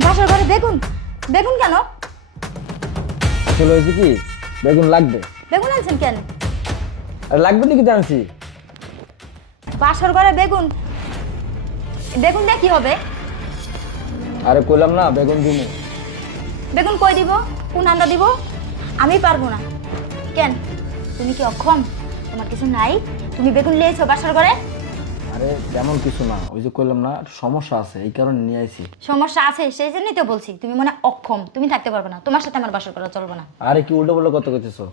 বাসার ঘরে বেগুন? বেগুন কেন? আসলে হয়েছে কি, বেগুন লাগবে। বেগুন আনছেন কেন? আর লাগবে নাকি জানছি। বাসার ঘরে বেগুন? বেগুন দিয়ে কি হবে? আরে কইলাম না বেগুন দিমু। বেগুন কই দিব? কোন আন্দা দিব? আমি পারবো না। কেন, তুমি কি অক্ষম? তোমার কিছু নাই? তুমি বেগুন নিয়েছো বাসার ঘরে? আরে তেমন কিছু না, ওই যে কইলাম না সমস্যা আছে, এই কারণে নিয়ে আইছি। সমস্যা আছে সেই জন্যই তো বলছি তুমি মনে হয় অক্ষম, তুমি থাকতে পারবে না, তোমার সাথে আমার বাসর করা চলবে না। আরে কি উল্টো পাল্টা কথা কইতেছো?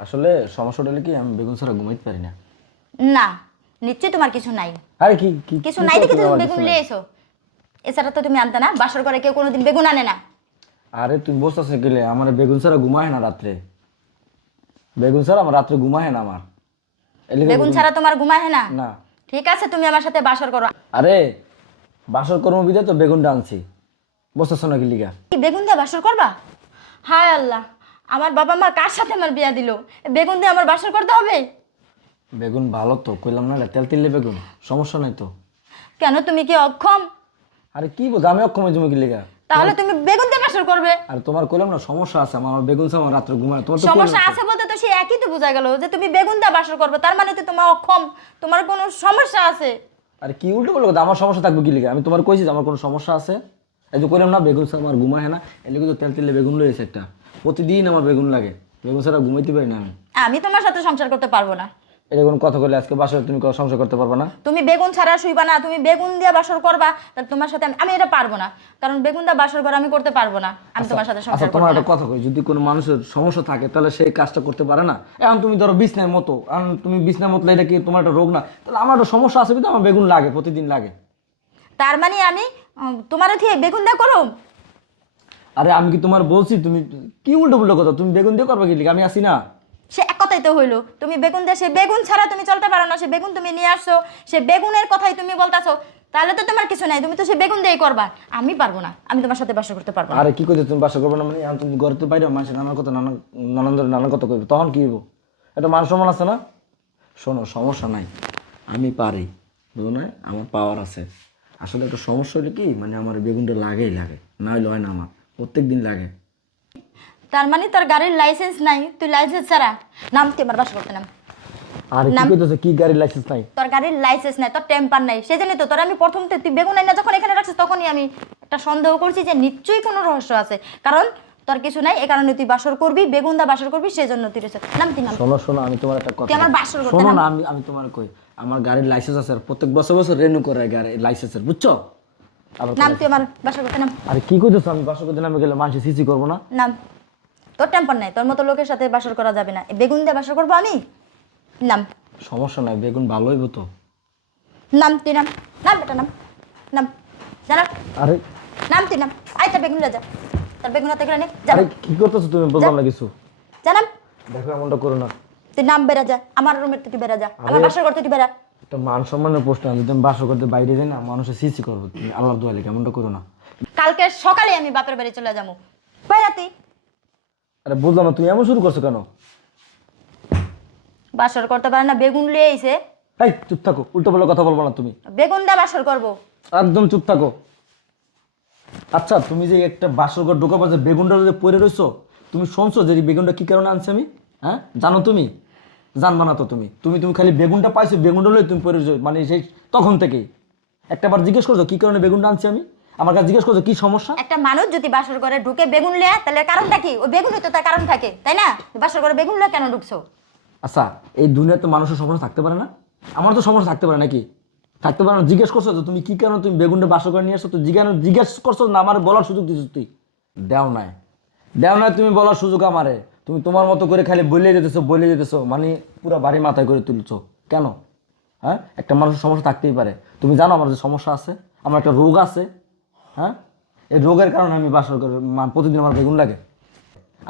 আসলে সমস্যাটা হলো কি, আমি বেগুন ছাড়া ঘুমাইতে পারি না। না, নিশ্চয়ই তোমার কিছু নাই। আরে কি কি কিছু কি নাই দেখে করতে তুমি আমার বেগুন কিছু নাই। নিয়েছো। এছাড়া তো তুমি আনতে না, বাসর ঘরে কেউ কোনোদিন বেগুন আনে না। আরে তুমি বসতেছো গেলে আমার বেগুন ছাড়া ঘুমায় না রাত্রে। বেগুন ছাড়া আমার রাত্রে ঘুমায় না আমার। বেগুন ছাড়া তোমার ঘুমায় না? না। ঠিক আছে, তুমি আমার সাথে বাসর করো। আরে বাসর কর্মবিদে তো বেগুনটা আনছি, বসতেছো নাকি লিগা? কি বেগুন দিয়ে বাসর করবা? হায় আল্লাহ, আমার বাবা মা কার সাথে আমার বিয়া দিল? বেগুন দিয়ে আমার বাসর করতে হবে? বেগুন ভালো তো, কইলাম না তেল তিলে বেগুন, সমস্যা নাই তো। কেন, তুমি কি অক্ষম? আরে কি বলছো, আমি অক্ষম হয়েছি কি লিগা? তাহলে তুমি বেগুন দিয়ে বাসর করবে? আর তোমার কইলাম না সমস্যা আছে আমার, বেগুন ছাড়া আমার রাত্রে ঘুমায়। তোমার তো সমস্যা কইলাম তো। আছে বলতে তো সে একই তো বোঝা গেল যে তুমি বেগুন দিয়ে বাসর করবে, তার মানে তো তোমার অক্ষম, তোমার কোনো সমস্যা আছে। আরে কি উল্টো বলবো, আমার সমস্যা থাকবে কি লিগা? আমি তোমার কইছি যে আমার কোনো সমস্যা আছে? এই যে কইলাম না বেগুন ছাড়া আমার ঘুমায় না, এলিগে তো তেল তিলে বেগুন লইছে একটা। প্রতিদিন আমার বেগুন লাগে, বেগুন ছাড়া ঘুমাইতে পারি না আমি। আমি তোমার সাথে সংসার করতে পারবো না। এটা কোনো কথা কইলে আজকে বাসায় তুমি সংসার করতে পারবে না? তুমি বেগুন ছাড়া শুইবা না, তুমি বেগুন দিয়ে বাসর করবা, তাহলে তোমার সাথে আমি এটা পারবো না। কারণ বেগুন দিয়ে বাসর করা আমি করতে পারবো না, আমি তোমার সাথে আচ্ছা সংসার করবো তোমার না। একটা কথা কই, যদি কোনো মানুষের সমস্যা থাকে তাহলে সেই কাজটা করতে পারে না। এখন তুমি ধরো বিছনার মতো, এখন তুমি বিছনার মতো, এটা কি তোমার একটা রোগ না? তাহলে আমার একটা সমস্যা আছে কিন্তু আমার বেগুন লাগে, প্রতিদিন লাগে। তার মানে আমি তোমার থেকে বেগুন দিয়ে করো? আরে আমি কি তোমার বলছি, তুমি কি উল্টো পুল্টো কথা, তুমি বেগুন দিয়ে করবে কি লিগা? আমি আসি না। সে এক কথাই তো হইলো, তুমি বেগুন দিয়ে, সে বেগুন ছাড়া তুমি চলতে পারো না, সে বেগুন তুমি নিয়ে আসছো, সে বেগুনের কথাই তুমি বলতাছো, তাহলে তো তোমার কিছু নাই, তুমি তো সে বেগুন দিয়েই করবা। আমি পারবো না, আমি তোমার সাথে বাসা করতে পারবো না। আরে কি কইতে, তুমি বাসা করবে না মানে? এখন তুমি ঘরে তো বাইরে মানুষের নানার কথা, নানান ধরে নানান কথা কইবে, তখন কি হইব? এটা মান সম্মান আছে না? শোনো সমস্যা নাই, আমি পারি, বুঝো না, আমার পাওয়ার আছে। আসলে একটা সমস্যা হলো কি, মানে আমার বেগুনটা লাগেই লাগে, না হইলে হয় না, আমার প্রত্যেক দিন লাগে। তার মানে তোর গাড়ির লাইসেন্স নাই, তুই লাইসেন্স ছাড়া নাম, তুই আমার বাসা করতে নাম। আরে কি কইতেছে, কি গাড়ির লাইসেন্স নাই? তোর গাড়ির লাইসেন্স নাই, তোর টেম্পার নাই, সেজন্য তো তোর আমি প্রথম তুই বেগুন নাই না যখন এখানে রাখছিস তখনই আমি একটা সন্দেহ করছি যে নিশ্চয়ই কোনো রহস্য আছে। কারণ তোর কিছু নাই, এই কারণে তুই বাসর করবি, বেগুন দা বাসর করবি, সেজন্য তুই রেছে নাম, তুই নাম। শোনো শোনো, আমি তোমার একটা কথা, তুই আমার বাসর করতে শোনো নাম। না, আমি তোমার কই, আমার গাড়ির লাইসেন্স আছে, আর প্রত্যেক বছর বছর রেনিউ করে গাড়ি লাইসেন্সের, বুঝছো? আবার নাম, তুই আমার বাসর করতে নাম। আরে কি কইতেছো, আমি বাসা করতে নামে গেলে মানুষ সিসি করবো না? নাম। তোর টেম্পার নাই, তোর মতো লোকের সাথে বাসর করা যাবে না, এই বেগুন দিয়ে বাসর করবো আমি। নাম। সমস্যা নাই, বেগুন ভালো হইব তো। নাম, তুই নাম। নাম বেটা নাম। নাম। জানা। আরে নাম, তুই নাম। আয় তোর বেগুন রাজা, তোর বেগুন হাতে করে নে যা। আরে কি করতেছো তুমি, বললাম না কিছু। জানাম। দেখো এমনটা করো না। তুই নাম বেরা যা, আমার রুমের থেকে বেরা যা, আমার বাসর করতে তুই বেরা। একটা মান সম্মানের প্রশ্ন, আমি তুমি বাসা করতে বাইরে যাই না, মানুষের সিসি করবো, তুমি আল্লাহর দোয়া লেগে এমনটা করো না। কালকে সকালে আমি বাপের বাড়ি চলে যাবো, বাইরা তুই। আরে বুঝলাম না, তুমি এমন শুরু করছো কেন? বাসর করতে পারে না, বেগুন লিয়ে আইছে। এই চুপ থাকো, উল্টো পাল্টা কথা বলবো না তুমি। বেগুন দা বাসর করবো। একদম চুপ থাকো। আচ্ছা তুমি যে একটা বাসর ঘর ঢোকা পাচ্ছে, বেগুনটা যে পড়ে রইছো, তুমি শুনছো যে এই বেগুনটা কি কারণে আনছি আমি? হ্যাঁ জানো তুমি? জানবা না তো তুমি, তুমি তুমি খালি বেগুনটা পাইছো, বেগুনটা লই তুমি পড়ে রইছো, মানে সেই তখন থেকেই একটা বার জিজ্ঞেস করছো কি কারণে বেগুনটা আনছি আমি? আমার কাছে জিজ্ঞেস করছো কি সমস্যা? একটা মানুষ যদি বাসর করে ঢুকে বেগুন লিয়া, তাহলে কারণটা কি? ওই বেগুনই তো তার কারণ থাকে, তাই না? বাসর করে বেগুন লিয়া কেন ঢুকছো? আচ্ছা এই দুনিয়াতে মানুষের সমস্যা থাকতে পারে না? আমার তো সমস্যা থাকতে পারে নাকি? থাকতে পারে না? জিজ্ঞেস করছো যে তুমি কি কারণে তুমি বেগুনটা বাসা করে নিয়ে আসছো, তো জিজ্ঞেস করছো না, আমার বলার সুযোগ দিচ্ছ তুই? দেও নাই, দেও নাই তুমি বলার সুযোগ আমারে। তুমি তোমার মতো করে খালি বলে যেতেছো, মানে পুরো বাড়ি মাথায় করে তুলছো কেন? হ্যাঁ একটা মানুষের সমস্যা থাকতেই পারে। তুমি জানো আমার যে সমস্যা আছে, আমার একটা রোগ আছে। হ্যাঁ এই রোগের কারণে আমি বাসা করে প্রতিদিন আমার বেগুন লাগে।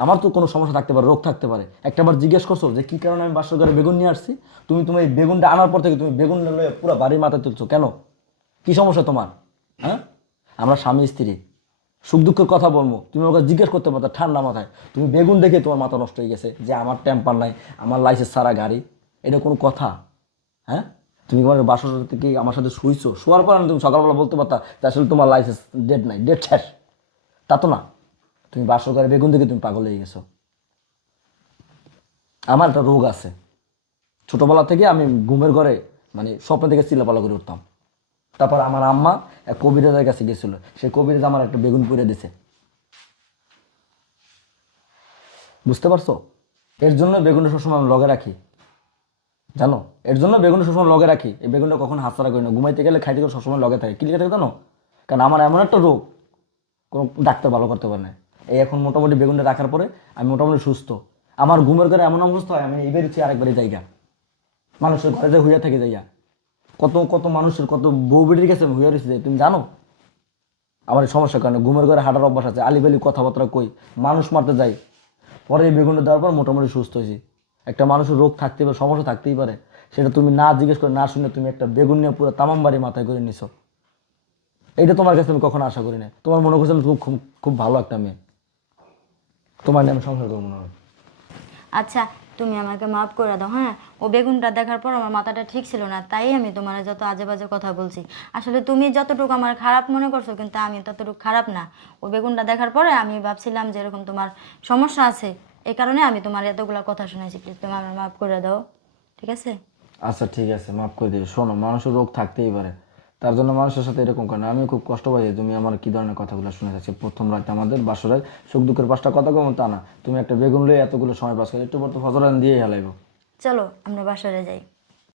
আমার তো কোনো সমস্যা থাকতে পারে, রোগ থাকতে পারে। একটাবার জিজ্ঞেস করছো যে কি কারণে আমি বাসর ঘরে বেগুন নিয়ে আসছি? তুমি তোমার এই বেগুনটা আনার পর থেকে তুমি বেগুন লয়ে পুরো বাড়ির মাথায় তুলছো কেন? কি সমস্যা তোমার? হ্যাঁ আমরা স্বামী স্ত্রী, সুখ দুঃখের কথা বলবো, তুমি ওকে জিজ্ঞেস করতে পারতো ঠান্ডা মাথায়। তুমি বেগুন দেখে তোমার মাথা নষ্ট হয়ে গেছে যে আমার টেম্পার নাই, আমার লাইসেন্স ছাড়া গাড়ি, এটা কোনো কথা? হ্যাঁ তুমি তোমার বাসর থেকে আমার সাথে শুইছো, শোয়ার পর তুমি সকালবেলা বলতে পারতা যে আসলে তোমার লাইসেন্স ডেট নাই, ডেট শেষ। তা তো না, তুমি বাসর করে বেগুন দেখে তুমি পাগল হয়ে গেছো। আমার একটা রোগ আছে, ছোটবেলা থেকে আমি ঘুমের ঘরে মানে স্বপ্ন থেকে চিল্লাপালা করে উঠতাম। তারপর আমার আম্মা এক কবিরাজের কাছে গেছিল, সেই কবিরাজ আমার একটা বেগুন পুড়ে দিছে। বুঝতে পারছো? এর জন্য বেগুনটা সবসময় আমি লগে রাখি, জানো? এর জন্য বেগুনটা সবসময় লগে রাখি। এই বেগুনটা কখন হাতছাড়া করি না, ঘুমাইতে গেলে খাইতে গেলে সবসময় লগে থাকে। কি লিখে থাকে জানো? কারণ আমার এমন একটা রোগ কোনো ডাক্তার ভালো করতে পারে না। এই এখন মোটামুটি বেগুনটা রাখার পরে আমি মোটামুটি সুস্থ। আমার ঘুমের ঘরে এমন অবস্থা হয়, আমি এবার হচ্ছে আরেকবারই জায়গা মানুষের ঘরে যে হইয়া থাকে জায়গা, কত কত মানুষের কত বউ বেটির কাছে আমি হইয়া রয়েছে, তুমি জানো? আমার এই সমস্যার কারণে ঘুমের ঘরে হাঁটার অভ্যাস আছে, আলিবালি কথাবার্তা কই, মানুষ মারতে যাই। পরে এই বেগুনটা দেওয়ার পর মোটামুটি সুস্থ হয়েছি। একটা মানুষের রোগ থাকতেই পারে, সমস্যা থাকতেই পারে, সেটা তুমি না জিজ্ঞেস করে না শুনে তুমি একটা বেগুন নিয়ে পুরো তামাম বাড়ি মাথায় করে নিছো। এইটা তোমার কাছে আমি কখনো আশা করি না। তোমার মনে করছিলাম খুব খুব খুব ভালো একটা মেয়ে, তোমার নিয়ে আমি সংসার করবো মনে হয়। আচ্ছা, তুমি আমাকে মাফ করে দাও। হ্যাঁ, ও বেগুনটা দেখার পর আমার মাথাটা ঠিক ছিল না, তাই আমি তোমার যত আজে বাজে কথা বলছি। আসলে তুমি যতটুকু আমার খারাপ মনে করছো, কিন্তু আমি ততটুকু খারাপ না। ও বেগুনটা দেখার পরে আমি ভাবছিলাম যে এরকম তোমার সমস্যা আছে, এই কারণে আমি তোমার এতগুলা কথা শোনাইছি। প্লিজ তুমি আমার মাফ করে দাও, ঠিক আছে? আচ্ছা ঠিক আছে, মাফ করে দিও। শোনো, মানুষের রোগ থাকতেই পারে, তার জন্য মানুষের সাথে এরকম করে না। আমি খুব কষ্ট পাই যে তুমি আমার কি ধরনের কথাগুলো শুনে যাচ্ছি। প্রথম রাতে আমাদের বাসরের সুখ দুঃখের 5টা কথা কম, তা না তুমি একটা বেগুন লয়ে এতগুলো সময় পাস করে, একটু পর তো ফজর আজান দিয়ে হেলাইবো। চলো আমরা বাসায় যাই।